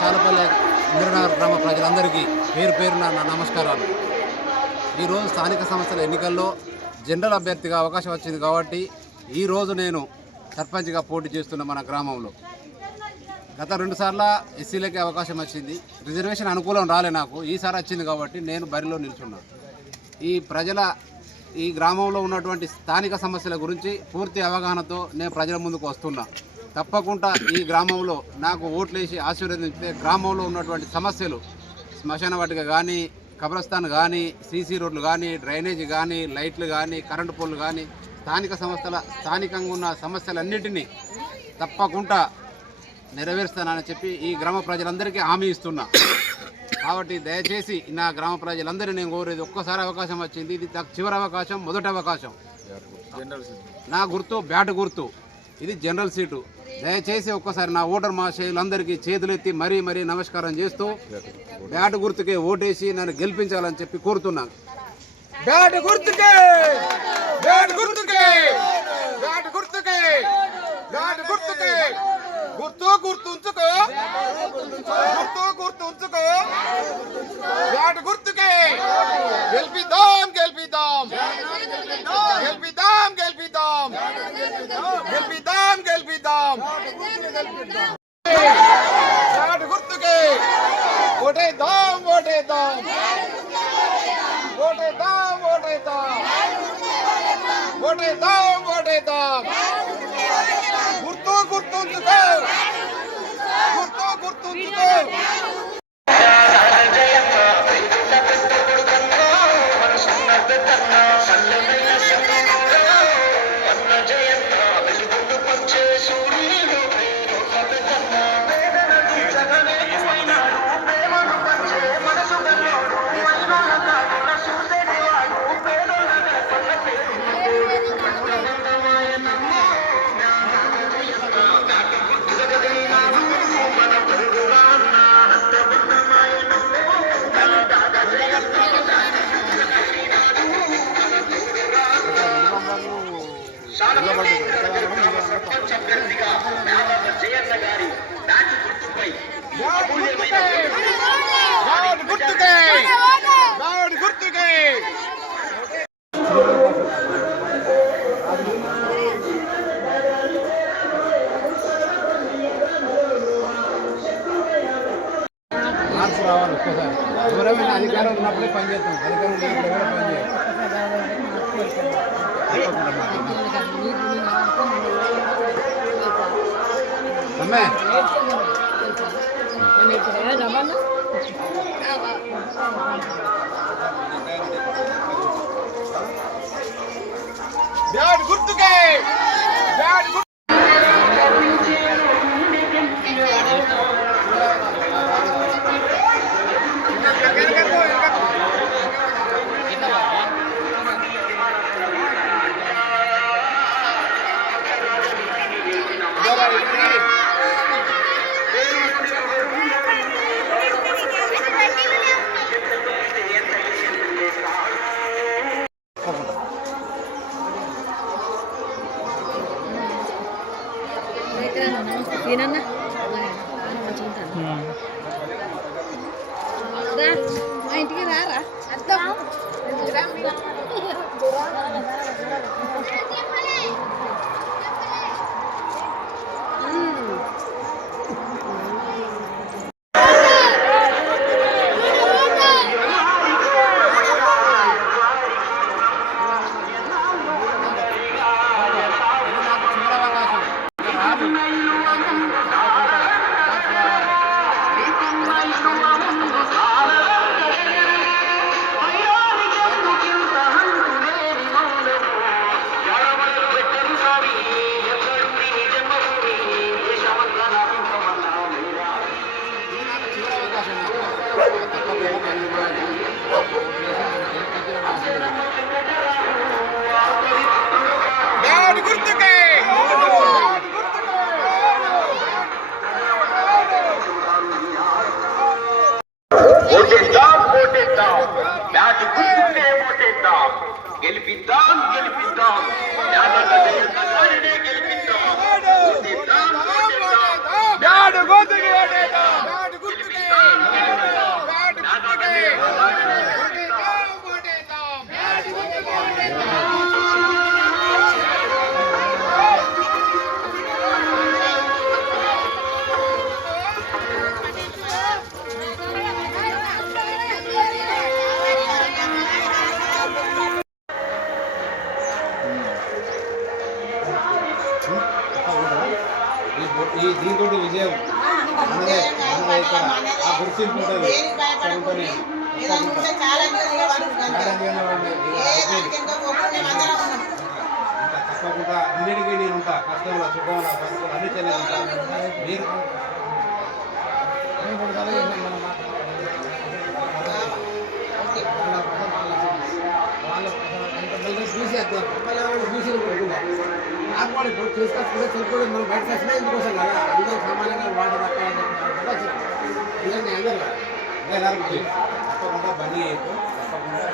చాలపల్లి ఇంద్రనగర్ గ్రామ ప్రజలందరికీ పేరు పేరున నా నమస్కారాలు. ఈరోజు స్థానిక సంస్థల ఎన్నికల్లో జనరల్ అభ్యర్థిగా అవకాశం వచ్చింది కాబట్టి ఈరోజు నేను సర్పంచ్గా పోటీ చేస్తున్న మన గ్రామంలో. గత 2 సార్లు ఎస్సీలకే అవకాశం వచ్చింది. రిజర్వేషన్ అనుకూలం రాలే నాకు. ఈసారి వచ్చింది కాబట్టి నేను బరిలో నిల్చున్నాను. ఈ గ్రామంలో ఉన్నటువంటి స్థానిక సమస్యల గురించి పూర్తి అవగాహనతో నేను ప్రజల ముందుకు వస్తున్నా. తప్పకుండా ఈ గ్రామంలో నాకు ఓట్లేసి ఆశీర్వదించితే గ్రామంలో ఉన్నటువంటి సమస్యలు, శ్మశాన వాటిక కానీ, కబ్రస్థాన్ కానీ, సీసీ రోడ్లు కానీ, డ్రైనేజీ కానీ, లైట్లు కానీ, కరెంటు పోల్లు కానీ, స్థానికంగా ఉన్న సమస్యలన్నింటినీ తప్పకుండా నెరవేరుస్తానని చెప్పి ఈ గ్రామ ప్రజలందరికీ హామీ ఇస్తున్నా. కాబట్టి దయచేసి నా గ్రామ ప్రజలందరినీ నేను కోరేది, ఒక్కసారి అవకాశం వచ్చింది, ఇది చివరి అవకాశం, మొదటి అవకాశం. నా గుర్తు బ్యాట్ గుర్తు, ఇది జనరల్ సీటు. దయచేసి ఒక్కసారి నా ఓటర్ మహాశయులందరికీ చేతులెత్తి మరీ నమస్కారం చేస్తూ బ్యాట్ గుర్తుకే ఓటేసి నన్ను గెలిపించాలని చెప్పి కోరుతున్నాను. బ్యాట్ గుర్తుకే, బ్యాట్ గుర్తుకే, బ్యాట్ గుర్తుకే, బ్యాట్ గుర్తుకే, గుర్తు గుర్తుంచుకో, గుర్తు గుర్తుంచుకో, బ్యాట్ గుర్తుకే గెలిపిద్దాం, గెలిపిద్దాం, గెలిపిద్దాం, గెలిపిద్దాం, గెలిపిద్దాం, గెలిపిద్దాం, బ్యాట్ గుర్తుకే ఓటేద్దాం, ఓటేద్దాం, ఓటేద్దాం, ఓటేద్దాం, ఓటేద్దాం, ఓటేద్దాం, గుర్తు గుర్తుంచుకో, గుర్తు గుర్తుంచుకో. మార్పు రావాలి. ఒక్కసారి దూరమైన అధికారం ఉన్నప్పుడే పనిచేస్తాం, అధికారం ఉన్నప్పుడు ఎవరో పనిచేయాలి. అమ్మే బ్యాట్ గుర్తుకే, బ్యాట్ గుర్తు. ఇంటికి రారా అర్థం బ్యాట్ గుర్తుకే, ఓటేద్దాం, ఓటేద్దాం, బ్యాట్ గుర్తుకే ఓటేద్దాం, గెలిపిద్దాం, గెలిపిద్దాం, గెలిపిద్దాం, ఓటేద్దాం, ఓటేద్దాం, బ్యాట్ గుర్తుకే ఓటేద్దాం, బ్యాట్ గుర్తుకే గుర్తింపు ఉంటుంది. దేనికి భయపడకూడదు. ఏదైనా ఉంటే ఛాలెంజ్ చేయబడుతుంది అంతే. ఏ దానికి ఎంతో పోకుండా మేమందరం ఉన్నాం. తప్పకుండా అన్నిటికీ నేను ఉంటా. కష్టంలో సుఖంలో బతుకులు అన్నిటినీ ఉంటా. మీరు ఆత్మని ఇప్పుడు తీసుకొచ్చుకుంటే చెప్పుకోవడం మనం బయటకు వచ్చినా ఇందుకోసం కదా అందరూ సామాన్యంగా వాటర్ దక్కాలని అందరూ తప్పకుండా బంద్ చేయొచ్చు. తప్పకుండా